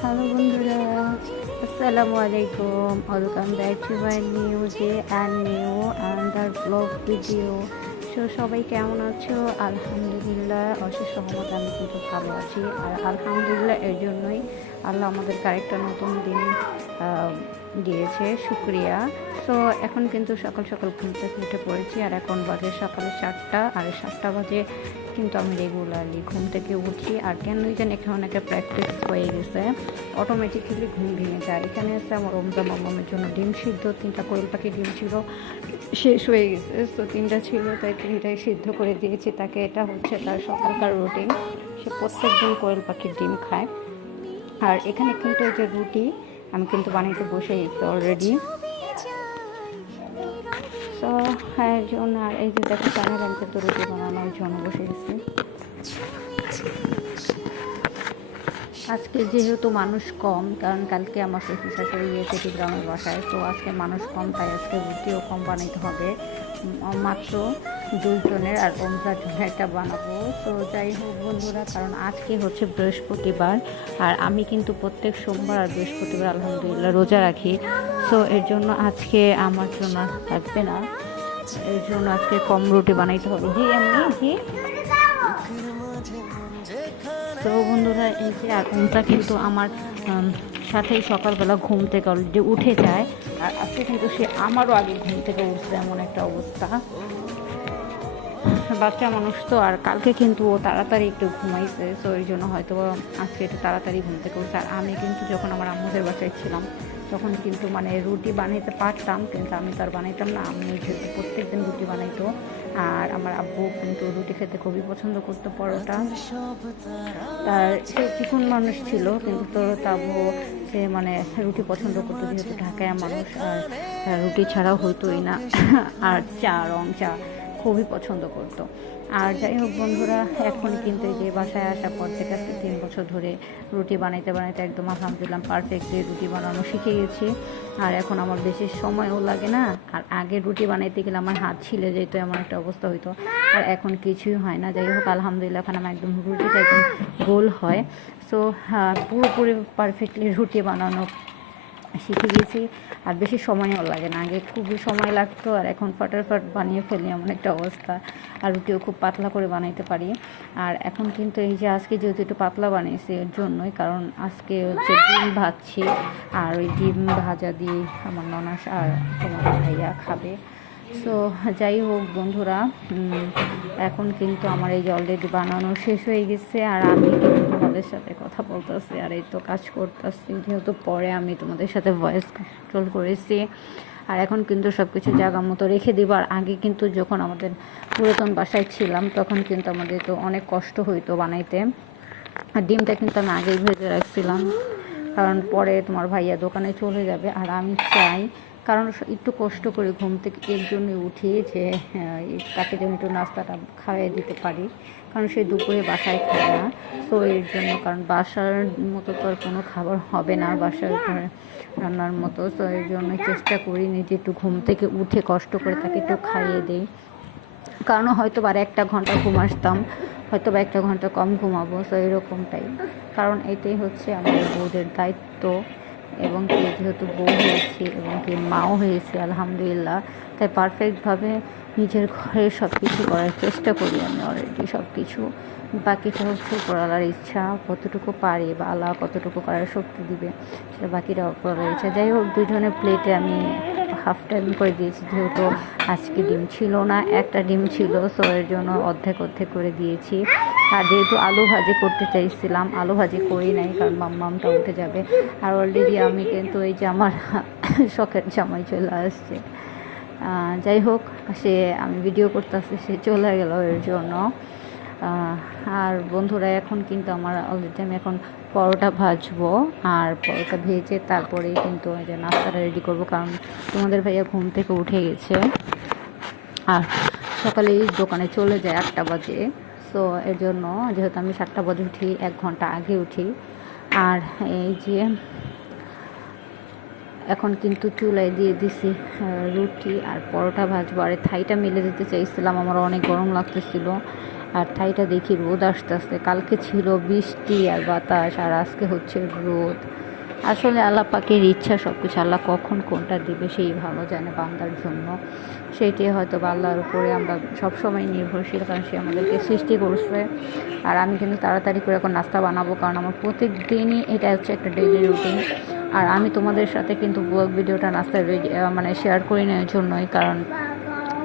Hello বন্ধুরা, আসসালামু আলাইকুম। Welcome back to my new day and new another vlog video. সবাই কেমন আছো? আলহামদুলিল্লাহ, অশেষ সহমত আমি কিন্তু ভালো আছি। আর আলহামদুলিল্লাহ এর জন্যই আল্লাহ আমাদেরকে আরেকটা নতুন দিন দিয়েছে, শুক্রিয়া। সো এখন কিন্তু সকাল সকাল ঘুম থেকে উঠে পড়েছি, আর এখন বাজে সকালে 7টা, আর 7টা বাজে কিন্তু আমি রেগুলারলি ঘুম থেকে উঠি। আর কেন যেন এখানে অনেকে প্র্যাকটিস হয়ে গেছে, অটোমেটিক্যালি ঘুম ভেঙে যায়। এখানে আছে আমার রমজান মামামের জন্য ডিম সিদ্ধ, 3টা কোয়েল পাখি ডিম ছিল, শেষ হয়ে গেছে। তো 3টা ছিল, তাই 3টাই সিদ্ধ করে দিয়েছি তাকে। এটা হচ্ছে তার সকালকার রুটিন, সে প্রত্যেক দিন কোয়েল পাখির ডিম খায়। আর এখানে কিন্তু এই যে রুটি আমি কিন্তু বানাইতে বসে গেছি অলরেডি। তো হ্যাঁ, এর জন্য আর এই যে দেখো চ্যানেল আমি কিন্তু রুটি বানানোর জন্য বসে গেছি। আজকে যেহেতু মানুষ কম, কারণ কালকে আমার শ্বশুর শাশুড়ি গিয়েছে গ্রামের বাসায়, তো আজকে মানুষ কম, তাই আজকে রুটিও কম বানাইতে হবে, মাত্র 2 জনের, আর রমজার জন্য একটা বানাবো। তো যাই হোক বন্ধুরা, কারণ আজকে হচ্ছে বৃহস্পতিবার, আর আমি কিন্তু প্রত্যেক সোমবার আর বৃহস্পতিবার আলহামদুলিল্লাহ রোজা রাখি। সো এর জন্য আজকে আমার জন্য থাকবে না, এর জন্য আজকে কম রুটি বানাইতে হবে। জি এমনি জি। তো বন্ধুরা, এই যে আগুনটা কিন্তু আমার সাথেই সকালবেলা ঘুম থেকে অলরেডি উঠে যায়, আর আজকে কিন্তু সে আমারও আগে ঘুম থেকে উঠছে, এমন একটা অবস্থা। বাচ্চা মানুষ তো, আর কালকে কিন্তু ও তাড়াতাড়ি একটু ঘুমাইছে, সো এই জন্য হয়তো আজকে একটু তাড়াতাড়ি ঘুম থেকে উঠছে। আর আমি কিন্তু যখন আমার আম্মুদের বাসায় ছিলাম তখন কিন্তু মানে রুটি বানাইতে পারতাম, কিন্তু আমি তো আর বানাইতাম না। আম্মু যেহেতু প্রত্যেক দিন রুটি বানাইতো, আর আমার আব্বু কিন্তু রুটি খেতে খুবই পছন্দ করতো, পরোটা। তার সে চিকন মানুষ ছিল, কিন্তু তো তাবু সে মানে রুটি পছন্দ করতো, যেহেতু ঢাকায় মানুষ, আর রুটি ছাড়াও হইতোই না। আর চা, রং চা খুবই পছন্দ করতো। আর যাই হোক বন্ধুরা, এখন কিন্তু এই যে বাসায় আসার পর থেকে আজকে 3 বছর ধরে রুটি বানাইতে বানাইতে একদম আলহামদুলিল্লাহ পারফেক্টলি রুটি বানানো শিখে গেছি। আর এখন আমার বেশি সময়ও লাগে না। আর আগে রুটি বানাইতে গেলে আমার হাত ছিলে যেত, এমন একটা অবস্থা হইতো, আর এখন কিছুই হয় না। যাই হোক আলহামদুলিল্লাহ এখন আমার একদম রুটিটা একদম গোল হয়। সো পুরোপুরি পারফেক্টলি রুটি বানানো শিখে গেছি, আর বেশি সময়ও লাগে না। আগে খুবই সময় লাগতো, আর এখন ফটাফট বানিয়ে ফেলি, এমন একটা অবস্থা। আর রুটিও খুব পাতলা করে বানাইতে পারি। আর এখন কিন্তু এই যে আজকে যেহেতু একটু পাতলা বানিয়েছি এর জন্যই, কারণ আজকে হচ্ছে ডিম ভাজছি, আর ওই ডিম ভাজা দিয়ে আমার ননাস আর তোমার ভাইয়া খাবে। সো যাই হোক বন্ধুরা, এখন কিন্তু আমার এই যে অলরেডি বানানো শেষ হয়ে গেছে, আর আমি কিন্তু তোমাদের সাথে কথা বলতেছি, আর এই তো কাজ করতেছি, যেহেতু পরে আমি তোমাদের সাথে ভয়েস কন্ট্রোল করেছি। আর এখন কিন্তু সব কিছু জায়গা মতো রেখে দিব। আর আগে কিন্তু যখন আমাদের পুরাতন বাসায় ছিলাম তখন কিন্তু আমাদের তো অনেক কষ্ট হইতো বানাইতে। আর ডিমটা কিন্তু আমি আগেই ভেজে রাখছিলাম, কারণ পরে তোমার ভাইয়া দোকানে চলে যাবে, আর আমি চাই কারণ একটু কষ্ট করে ঘুম থেকে এর জন্য উঠি যে তাকে যেন একটু নাস্তাটা খাইয়ে দিতে পারি, কারণ সে দুপুরে বাসায় খায় না। তো এর জন্য, কারণ বাসার মতো তো আর কোনো খাবার হবে না বাসার ঘরে রান্নার মতো। তো এর জন্য চেষ্টা করি নিজে একটু ঘুম থেকে উঠে কষ্ট করে তাকে একটু খাইয়ে দিই, কারণ হয়তো বা 1 ঘন্টা ঘুম আসতাম, হয়তো বা 1 ঘন্টা কম ঘুমাবো। তো এরকমটাই, কারণ এটাই হচ্ছে আমাদের বউদের দায়িত্ব। এবং কি যেহেতু বউ হয়েছি এবং কি মাও হয়েছি আলহামদুলিল্লাহ, তাই পারফেক্টভাবে নিজের ঘরে সব কিছু করার চেষ্টা করি আমি অলরেডি সব কিছু। বাকিটা হচ্ছে উপরওয়ালার ইচ্ছা, কতটুকু পারি বা আল্লাহ কতটুকু করার শক্তি দিবে সেটা বাকিটা উপরওয়ালার ইচ্ছা। যাই হোক, 2 জনের প্লেটে আমি হাফ টাইম করে দিয়েছি, যেহেতু আজকে ডিম ছিল না, একটা ডিম ছিল, সো এর জন্য অর্ধেক অর্ধেক করে দিয়েছি। আর যেহেতু আলু ভাজি করতে চাইছিলাম, আলু ভাজি করি নাই, কারণ মাম্মামটা উঠে যাবে। আর অলরেডি আমি কিন্তু এই যে আমার শখের জামাই চলে আসছে। যাই হোক, সে আমি ভিডিও করতেছি, সে চলে গেল এর জন্য। আর বন্ধুরা, এখন কিন্তু আমার অলরেডি আমি এখন পরোটা ভাজবো, আর পরোটা ভেজে তারপরেই কিন্তু এই যে নাস্তাটা রেডি করবো, কারণ তোমাদের ভাইয়া ঘুম থেকে উঠে গেছে, আর সকালেই দোকানে চলে যায় 8টা বাজে। সো এর জন্য যেহেতু আমি 7টা বাজে উঠি, 1 ঘন্টা আগে উঠি। আর এই যে এখন কিন্তু চুলায় দিয়ে দিছি রুটি আর পরোটা ভাজবো, আর থাইটা মেলে দিতে চাইছিলাম, আমার অনেক গরম লাগতেছিল। আর ঠাইটা দেখি রোদ আসতে আসতে, কালকে ছিল বৃষ্টি আর বাতাস, আর আজকে হচ্ছে রোদ। আসলে আল্লাহ পাকের ইচ্ছা, সব কিছু আল্লাহ কখন কোনটা দিবে সেই ভালো জানে বান্দার জন্য। সেইটাই হয়তো বা আল্লাহর উপরে আমরা সবসময় নির্ভরশীল, কারণ সে আমাদেরকে সৃষ্টি করছে। আর আমি কিন্তু তাড়াতাড়ি করে এখন নাস্তা বানাবো, কারণ আমার প্রত্যেক দিনই এটা হচ্ছে একটা ডেইলি রুটিন। আর আমি তোমাদের সাথে কিন্তু ব্লগ ভিডিওটা নাস্তার মানে শেয়ার করি না এর জন্যই, কারণ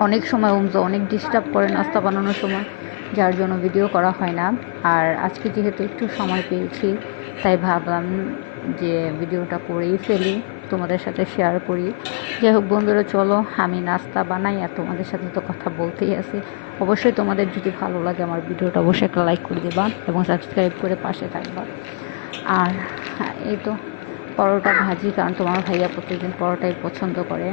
অনেক সময় অনেক ডিস্টার্ব করে নাস্তা বানানোর সময়, যার জন্য ভিডিও করা হয় না। আর আজকে যেহেতু একটু সময় পেয়েছি, তাই ভাবলাম যে ভিডিওটা করেই ফেলি, তোমাদের সাথে শেয়ার করি। যাই হোক বন্ধুরা, চলো আমি নাস্তা বানাই, আর তোমাদের সাথে তো কথা বলতেই আছি। অবশ্যই তোমাদের যদি ভালো লাগে আমার ভিডিওটা, অবশ্যই একটা লাইক করে দেবা এবং সাবস্ক্রাইব করে পাশে থাকবা। আর এই তো পরোটা ভাজি, কারণ তোমার ভাইয়া প্রত্যেকদিন পরোটাই পছন্দ করে,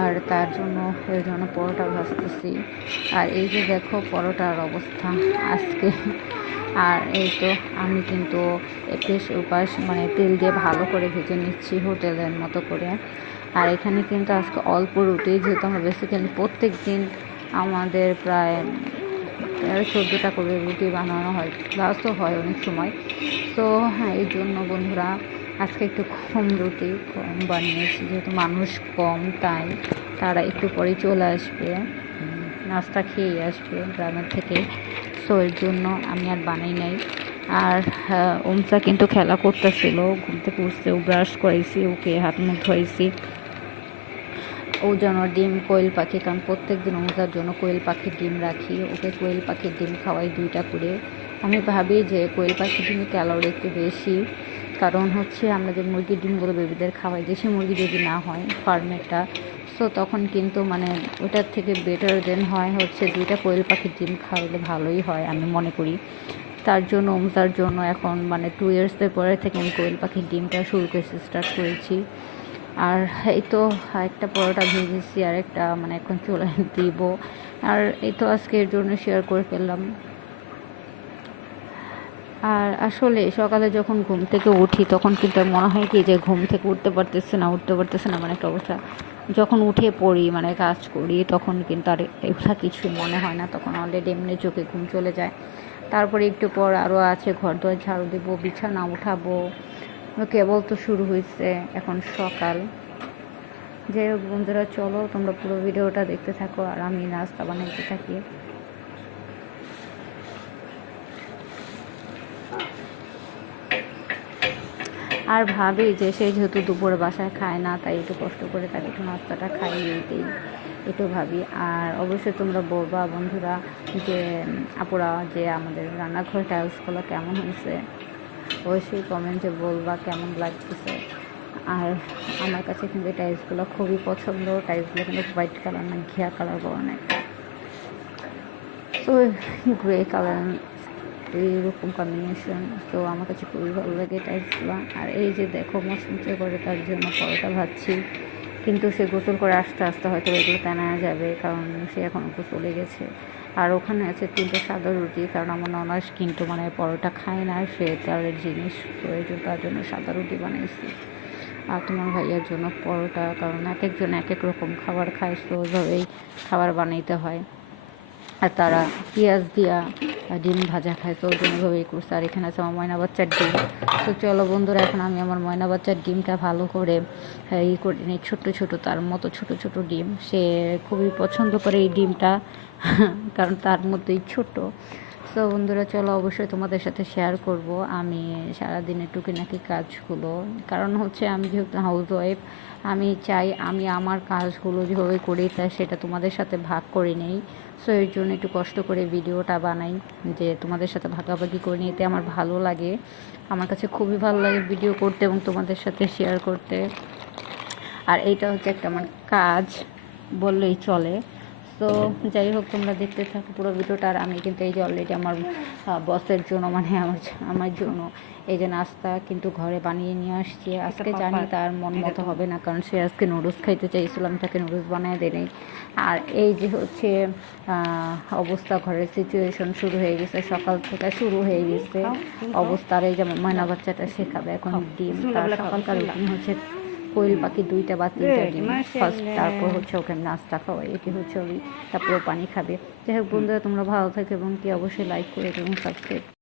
আর তার জন্য এর জন্য পরোটা ভাজতেছি। আর এই যে দেখো পরোটার অবস্থা আজকে। আর এই তো আমি কিন্তু এপিস উপাস মানে তেল দিয়ে ভালো করে ভেজে নিচ্ছি হোটেলের মতো করে। আর এখানে কিন্তু আজকে অল্প রুটি, যেহেতু আমরা বেসিক্যালি প্রত্যেক দিন আমাদের প্রায় 13-14টা করে রুটি বানানো হয়, প্লাসও হয় অনেক সময়। তো হ্যাঁ, এই জন্য বন্ধুরা আজকে একটু কম রুটি কম বানিয়েছি, যেহেতু মানুষ কম, তাই তারা একটু পরেই চলে আসবে, নাস্তা খেয়েই আসবে গ্রামের থেকে। সো এর জন্য আমি আর বানাই নাই। আর ওমসা কিন্তু খেলা করতেছিল, ঘুম থেকে উঠছে, ও ব্রাশ করাইছি, ওকে হাত মুখ ধোয়াইছি। ও যেন ডিম কোয়েল পাখি, কারণ প্রত্যেক দিন ওমসার জন্য কোয়েল পাখির ডিম রাখি, ওকে কোয়েল পাখির ডিম খাওয়াই 2টা করে। আমি ভাবি যে কোয়েল পাখির ডিমে ক্যালোরি একটু বেশি, কারণ হচ্ছে আমরা যে মুরগির ডিমগুলো বেবিদের খাওয়াই, দেশি মুরগি যদি না হয় ফার্মেরটা, সো তখন কিন্তু মানে ওটার থেকে বেটার দেন হয় হচ্ছে 2টা কোয়েল পাখির ডিম খাওয়ালে ভালোই হয় আমি মনে করি। তার জন্য ওমসার জন্য এখন মানে 2 ইয়ার্সের পরে থেকে আমি কোয়েল পাখির ডিমটা শুরু করেছি, স্টার্ট করেছি। আর এই তো একটা পরোটা ভেজেছি, আর একটা মানে এখন চলে দিব। আর এই তো আজকে এর জন্য শেয়ার করে ফেললাম। আর আসলে সকালে যখন ঘুম থেকে উঠি, তখন কিন্তু মনে হয় কি যে ঘুম থেকে উঠতে পারতেছে না মানে একটা অবস্থা। যখন উঠে পড়ি মানে কাজ করি, তখন কিন্তু আর এগুলা কিছুই মনে হয় না, তখন অলরেডি এমনি চোখে ঘুম চলে যায়। তারপরে একটু পর আরও আছে, ঘর দোর ঝাড়ু দেবো, বিছানা উঠাবো, কেবল তো শুরু হয়েছে এখন সকাল। যাই হোক বন্ধুরা, চলো তোমরা পুরো ভিডিওটা দেখতে থাকো, আর আমি নাস্তা বানাইতে থাকি। আর ভাবি যে সে যেহেতু দুপুরে বাসায় খায় না, তাই একটু কষ্ট করে তাকে একটু নাস্তাটা খাইয়ে দিই, একটু ভাবি। আর অবশ্যই তোমরা বলবা বন্ধুরা যে আপুরা যে আমাদের রান্নাঘর টাইলসগুলো কেমন হয়েছে, অবশ্যই কমেন্টে বলবা কেমন লাগতেছে। আর আমার কাছে কিন্তু এই টাইলসগুলো খুবই পছন্দ, টাইলসগুলো কিন্তু হোয়াইট কালার না, ঘিয়া কালার বলেন একটা, তো গ্রে কালার এইরকম কম্বিনেশন, তো আমার কাছে খুবই ভালো লাগে টাইলসগুলো। আর এই যে দেখো মচমচে করে তার জন্য পরোটা ভাজছি, কিন্তু সে গোসল করে আস্তে আস্তে হয়তো এগুলো টানা যাবে, কারণ সে এখন চলে গেছে। আর ওখানে আছে 3টে সাদা রুটি, কারণ আমার ননাস কিন্তু মানে পরোটা খায় না, সে তার জিনিস প্রয়োজন, তার জন্য সাদা রুটি বানাইছি। আর তোমার ভাইয়ার জন্য পরোটা, কারণ এক একজন এক এক রকম খাবার খায়, তো ওইভাবেই খাবার বানাইতে হয়। আর তারা পেঁয়াজ দিয়া ডিম ভাজা খায়, তো ওই জন্যভাবেই করছে। আর এখানে আছে আমার ময়না বাচ্চার ডিম। তো চলো বন্ধুরা, এখন আমি আমার ময়না বাচ্চার ডিমটা ভালো করে করে নিই, ছোটো ছোটো তার মতো ছোটো ছোটো ডিম, সে খুবই পছন্দ করে এই ডিমটা, কারণ তার মধ্যেই ছোটো। সো বন্ধুরা, চলো অবশ্যই তোমাদের সাথে শেয়ার করব আমি সারাদিনের টুকিনাকি কাজগুলো, কারণ হচ্ছে আমি যেহেতু হাউস ওয়াইফ, আমি চাই আমি আমার কাজগুলো যেভাবে করি তা সেটা তোমাদের সাথে ভাগ করে নেই। সো এর জন্য একটু কষ্ট করে ভিডিওটা বানাই, যে তোমাদের সাথে ভাগাভাগি করে নিতে আমার ভালো লাগে, আমার কাছে খুবই ভালো লাগে ভিডিও করতে এবং তোমাদের সাথে শেয়ার করতে। আর এইটা হচ্ছে একটা আমার কাজ বললেই চলে। তো যাই হোক, তোমরা দেখতে থাকো পুরো ভিডিওটা। আর আমি কিন্তু এই যে অলরেডি আমার বসের জন্য মানে আমার জন্য এই যে নাস্তা কিন্তু ঘরে বানিয়ে নিয়ে আসছি। আজকে জানি তার মন মতো হবে না, কারণ সে আজকে নুডলস খাইতে চাইছিলাম, তাকে নুডলস বানিয়ে দেয়। আর এই যে হচ্ছে অবস্থা, ঘরের সিচুয়েশন শুরু হয়ে গেছে, সকাল থেকে শুরু হয়ে গেছে অবস্থা। আর এই যে ময়না বাচ্চাটা শেখাবে এখন ডিম, তার সকালকার রুটিন হচ্ছে কোয়েল পাখি 2টা বা 3টা Good, ডিম ফার্স্ট, মাশাআল্লাহ। তারপর হচ্ছে ওকে আমি নাস্তা খাওয়াই, এটি হচ্ছে ওই, তারপর ও পানি খাবে। যাই হোক বন্ধুরা, তোমরা ভালো থাকো এবং কি অবশ্যই লাইক করে এবং সাবস্ক্রাইব